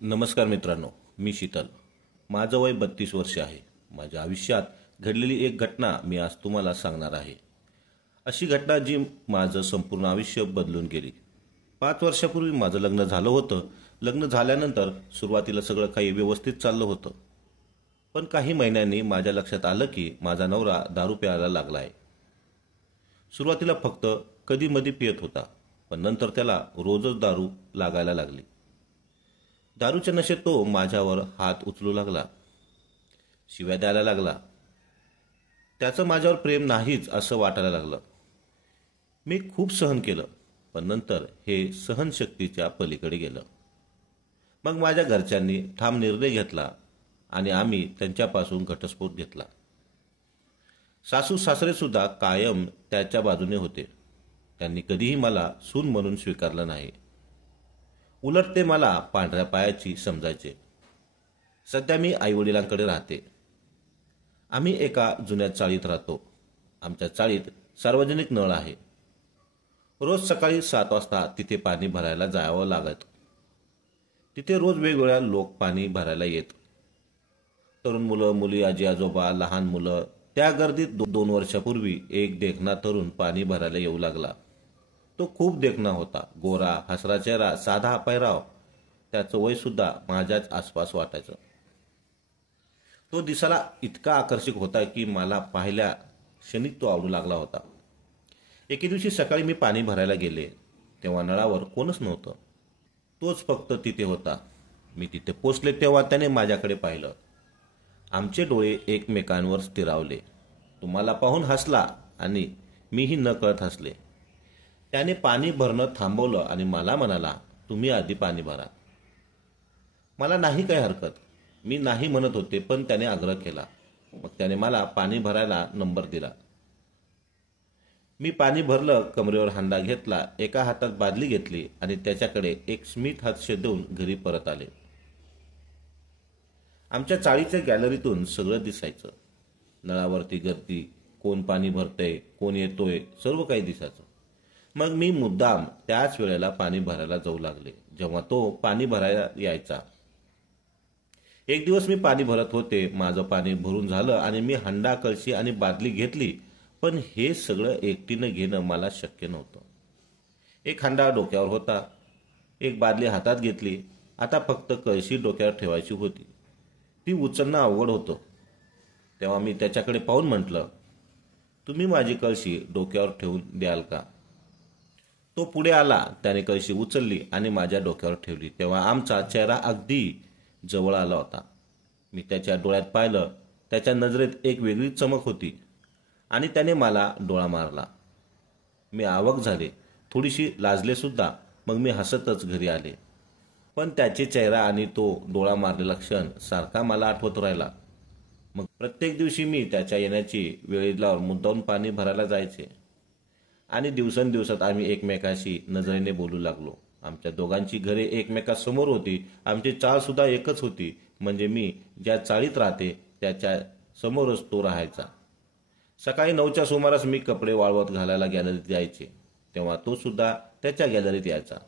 नमस्कार मित्रांनो, मी शीतल. माझं वय 32 वर्ष आहे. माझ्या आयुष्यात घडलेली एक घटना मी आज तुम्हाला सांगणार आहे. अशी घटना जी माझं संपूर्ण आयुष्य बदलून गेली. 5 वर्षापूर्वी माझं लग्न झालं होतं. लग्न झाल्यानंतर सुरुवातीला सगळं काही व्यवस्थित चाललं होतं. पण काही महिन्यांनी माझ्या लक्षात आलं की माझा नवरा दारू प्यायला लागला आहे. सुरुवातीला फक्त कधीमधी पियत होता, पण नंतर त्याला रोजच दारू लागायला लागली. दारूच्या नशेत तो माझ्यावर हात उचलू लागला, शिव्या द्यायला लागला. त्याचं माझ्यावर प्रेम नाहीच असं वाटायला लागलं. मी खूप सहन केलं, पण नंतर हे सहनशक्तीच्या पलीकडे गेलं. मग माझ्या घरच्यांनी ठाम निर्णय घेतला आणि आम्ही त्यांच्यापासून घटस्फोट घेतला. सासू सासरे सुद्धा कायम त्याच्या बाजूने होते. त्यांनी कधीही मला सून म्हणून स्वीकारलं नाही. उलट ते मला पांढऱ्या पायाची समजायचे. सध्या मी आईवडिलांकडे राहते. आम्ही एका जुन्या चाळीत राहतो. आमच्या चाळीत सार्वजनिक नळ आहे. रोज सकाळी 7 वाजता तिथे पाणी भरायला जावं लागत. तिथे रोज वेगवेगळ्या लोक पाणी भरायला येत. तरुण मुलं, मुली, आजी आजोबा, लहान मुलं. त्या गर्दीत 2 वर्षापूर्वी एक देखणा तरुण पाणी भरायला येऊ लागला. तो खूप देखणा होता. गोरा, हसरा चेहरा, साधा पेहराव. त्याचं वय सुद्धा माझ्याच आसपास वाटायचं. तो दिसायला इतका आकर्षक होता की मला पाहिल्या क्षणिक तो आवडू लागला होता. एके दिवशी सकाळी मी पाणी भरायला गेले तेव्हा नळावर कोणच नव्हतं. तोच फक्त तिथे होता. मी तिथे पोचले तेव्हा त्याने माझ्याकडे पाहिलं. आमचे डोळे एकमेकांवर स्थिरावले. तो मला पाहून हसला आणि मीही नकळत हसले. त्याने पाणी भरणं थांबवलं आणि मला म्हणाला, तुम्ही आधी पाणी भरा. मला नाही काही हरकत. मी नाही म्हणत होते, पण त्याने आग्रह केला. मग त्याने मला पाणी भरायला नंबर दिला. मी पाणी भरलं, कमरेवर हांडा घेतला, एका हातात बादली घेतली आणि त्याच्याकडे एक स्मित हास्य देऊन घरी परत आले. आमच्या चाळीच्या गॅलरीतून सगळं दिसायचं. नळावरती गर्दी, कोण पाणी भरतंय, कोण येतोय, सर्व काही दिसायचं. मग मी मुद्दाम त्याच वेळेला पाणी भरायला जाऊ लागले जेव्हा तो पाणी भरायला यायचा. एक दिवस मी पाणी भरत होते. माझं पाणी भरून झालं आणि मी हंडा, कळशी आणि बादली घेतली. पण हे सगळं एकटीनं घेणं मला शक्य नव्हतं. एक हंडा डोक्यावर होता, एक बादली हातात घेतली. आता फक्त कळशी डोक्यावर ठेवायची होती. ती उचलणं अवघड होतं. तेव्हा मी त्याच्याकडे पाहून म्हटलं, तुम्ही माझी कळशी डोक्यावर ठेवून द्याल का? तो पुढे आला. त्याने कळशी उचलली आणि माझ्या डोक्यावर ठेवली. तेव्हा आमचा चेहरा अगदी जवळ आला होता. मी त्याच्या डोळ्यात पाहिलं. त्याच्या नजरेत एक वेगळी चमक होती आणि त्याने मला डोळा मारला. मी अवाक झाले, थोडीशी लाजले सुद्धा. मग मी हसतच घरी आले. पण त्याचे चेहरा आणि तो डोळा मारलेला क्षण सारखा मला आठवत राहिला. मग प्रत्येक दिवशी मी त्याच्या येण्याची वेळेला मुद्दामून पाणी भरायला जायचे आणि दिवसांदिवसात आम्ही एकमेकाशी नजरेने बोलू लागलो. आमच्या दोघांची घरे एकमेकासमोर होती. आमची चाळ सुद्धा एकच होती. म्हणजे मी ज्या चाळीत राहते त्याच्या समोरच तो राहायचा. सकाळी 9च्या सुमारास मी कपडे वाळवत घालायला गॅलरीत यायचे तेव्हा तो सुद्धा त्याच्या गॅलरीत यायचा.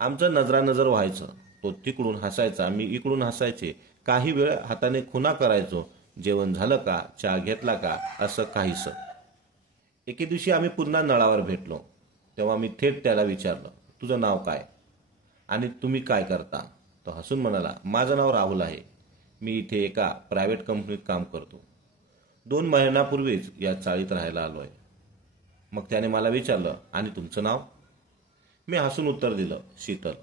आमचं नजरानजर व्हायचं. तो तिकडून हसायचा, मी इकडून हसायचे. काही वेळ हाताने खुणा करायचो. जेवण झालं का, चहा घेतला का, असं काहीसं. एके दिवशी आम्ही पुन्हा नळावर भेटलो तेव्हा मी थेट त्याला विचारलं, तुझं नाव काय आणि तुम्ही काय करता? तो हसून म्हणाला, माझं नाव राहुल आहे. मी इथे एका प्रायव्हेट कंपनीत काम करतो. 2 महिन्यापूर्वीच या चाळीत राहायला आलो आहे. मग त्याने मला विचारलं, आणि तुमचं नाव? मी हसून उत्तर दिलं, शीतल.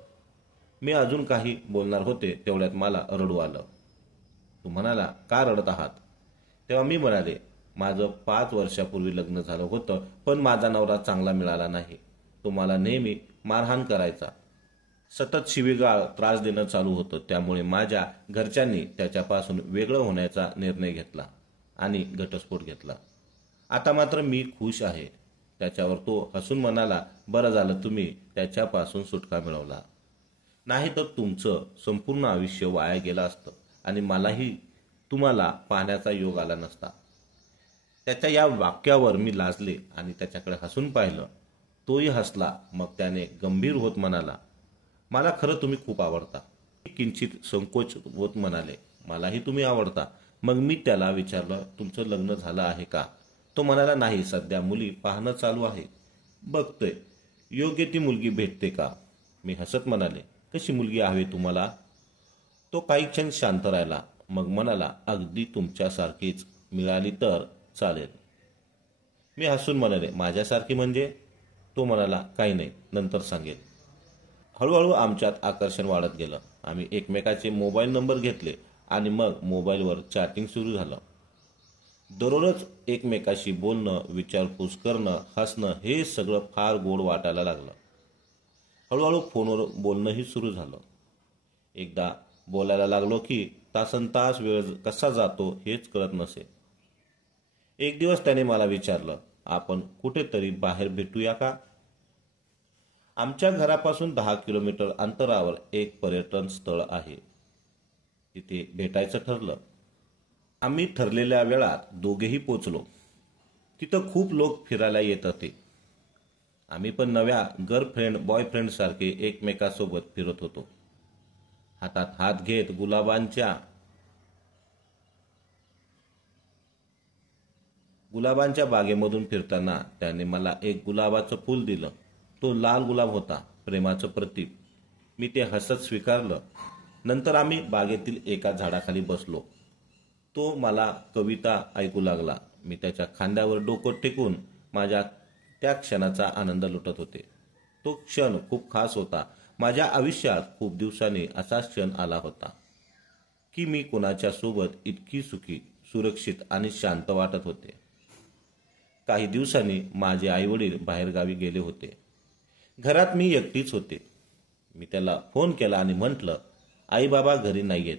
मी अजून काही बोलणार होते तेवढ्यात मला रडू आलं. तो म्हणाला, का रडत आहात? तेव्हा मी म्हणाले, माझं 5 वर्षापूर्वी लग्न झालं होतं, पण माझा नवरा चांगला मिळाला नाही. तो मला नेहमी मारहाण करायचा. सतत शिवीगाळ, त्रास देणं चालू होतं. त्यामुळे माझ्या घरच्यांनी त्याच्यापासून वेगळं होण्याचा निर्णय घेतला आणि घटस्फोट घेतला. आता मात्र मी खुश आहे. त्याच्यावर तो हसून म्हणाला, बरं झालं तुम्ही त्याच्यापासून सुटका मिळवला. नाही तर तुमचं संपूर्ण आयुष्य वाया गेलं असतं आणि मलाही तुम्हाला पाहण्याचा योग आला नसता. त्याच्या या वाक्यावर मी लाजले आणि त्याच्याकडे हसून पाहिलं. तोही हसला. मग त्याने गंभीर होत म्हणाला, मला खरं तुम्ही खूप आवडता. किंचित संकोच होत म्हणाले, मलाही तुम्ही आवडता. मग मी त्याला विचारलं, तुमचं लग्न झालं आहे का? तो म्हणाला, नाही, सध्या मुली पाहणं चालू आहे, बघतोय. योग्य ती मुलगी भेटते का? मी हसत म्हणाले, कशी मुलगी हवी तुम्हाला? तो काही क्षण शांत राहिला, मग म्हणाला, अगदी तुमच्यासारखीच मिळाली तर चालेल. मी हसून म्हणाले, माझ्यासारखी म्हणजे? तो म्हणाला, काही नाही, नंतर सांगेल. हळूहळू आमच्यात आकर्षण वाढत गेलं. आम्ही एकमेकाचे मोबाईल नंबर घेतले आणि मग मोबाईलवर चॅटिंग सुरू झालं. दररोज एकमेकाशी बोलणं, विचारपूस करणं, हसणं हे सगळं फार गोड वाटायला लागलं. हळूहळू फोनवर बोलणंही सुरू झालं. एकदा बोलायला लागलो की तासनतास वेळ कसा जातो हेच कळत नसे. एक दिवस त्याने मला विचारलं, आपण कुठेतरी बाहेर भेटूया का? आमच्या घरापासून 10 किलोमीटर अंतरावर एक पर्यटन स्थळ आहे. तिथे भेटायचं ठरलं. आम्ही ठरलेल्या वेळात दोघेही पोचलो. तिथं खूप लोक फिरायला येत होते. आम्ही पण नव्या गर्लफ्रेंड बॉयफ्रेंड सारखे एकमेकासोबत फिरत होतो. हातात हात घेत गुलाबांच्या बागेमधून फिरताना त्याने मला एक गुलाबाचं फूल दिलं. तो लाल गुलाब होता, प्रेमाचं प्रतीक. मी ते हसत स्वीकारलं. नंतर आम्ही बागेतील एका झाडाखाली बसलो. तो मला कविता ऐकू लागला. मी त्याच्या खांद्यावर डोकं टेकून माझ्या त्या क्षणाचा आनंद लुटत होते. तो क्षण खूप खास होता. माझ्या आयुष्यात खूप दिवसांनी असा क्षण आला होता की मी कोणाच्या सोबत इतकी सुखी, सुरक्षित आणि शांत वाटत होते. काही दिवसांनी माझे आईवडील बाहेरगावी गेले होते. घरात मी एकटीच होते. मी त्याला फोन केला आणि म्हटलं, आई बाबा घरी नाहीयेत.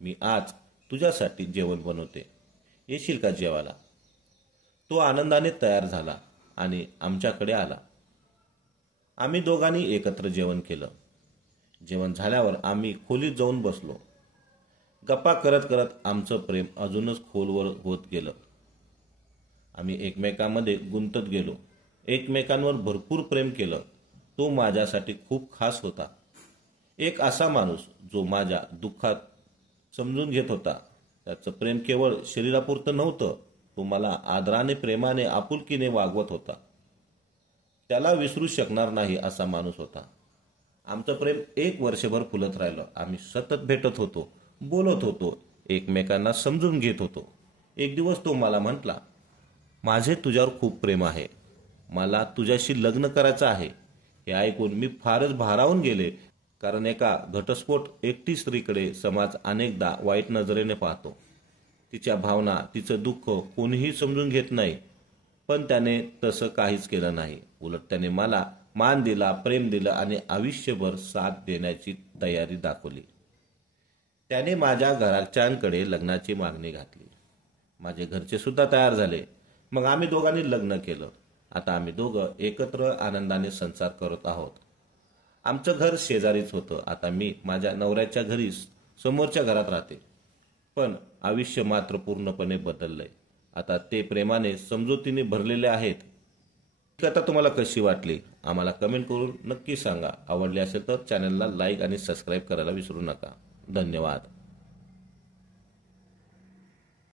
मी आज तुझ्यासाठी जेवण बनवते, येशील का जेवायला? तो आनंदाने तयार झाला आणि आमच्याकडे आला. आम्ही दोघांनी एकत्र जेवण केलं. जेवण झाल्यावर आम्ही खोलीत जाऊन बसलो. गप्पा करत करत आमचं प्रेम अजूनच खोलवर होत गेलं. आम्ही एकमेकांमध्ये गुंतत गेलो. एकमेकांवर भरपूर प्रेम केलं. तो माझ्यासाठी खूप खास होता. एक असा माणूस जो माझ्या दुःखात समजून घेत होता. त्याचं प्रेम केवळ शरीरापुरतं नव्हतं. तो मला आदराने, प्रेमाने, आपुलकीने वागवत होता. त्याला विसरू शकणार नाही असा माणूस होता. आमचं प्रेम 1 वर्षभर फुलत राहिलं. आम्ही सतत भेटत होतो, बोलत होतो, एकमेकांना समजून घेत होतो. एक दिवस तो मला म्हटला, माझे तुझ्यावर खूप प्रेम आहे. मला तुझ्याशी लग्न करायचं आहे. हे ऐकून मी फारच भारावून गेले. कारण एका घटस्फोट एकटी स्त्रीकडे समाज अनेकदा वाईट नजरेने पाहतो. तिच्या भावना, तिचं दुःख कोणीही समजून घेत नाही. पण त्याने तसं काहीच केलं नाही. उलट त्याने मला मान दिला, प्रेम दिलं आणि आयुष्यभर साथ देण्याची तयारी दाखवली. त्याने माझ्या घरच्यांकडे लग्नाची मागणी घातली. माझे घरचे सुद्धा तयार झाले. मग आम्ही दोघांनी लग्न केलं. आता आम्ही दोघं एकत्र आनंदाने संसार करत आहोत. आमचं घर शेजारीच होतं. आता मी माझ्या नवऱ्याच्या घरी समोरच्या घरात राहते. पण आयुष्य मात्र पूर्णपणे बदललंय. आता ते प्रेमाने, समजुतीने भरलेले आहेत. ही कथा तुम्हाला कशी वाटली आम्हाला कमेंट करून नक्की सांगा. आवडली असेल तर चॅनलला लाईक आणि सबस्क्राईब करायला विसरू नका. धन्यवाद.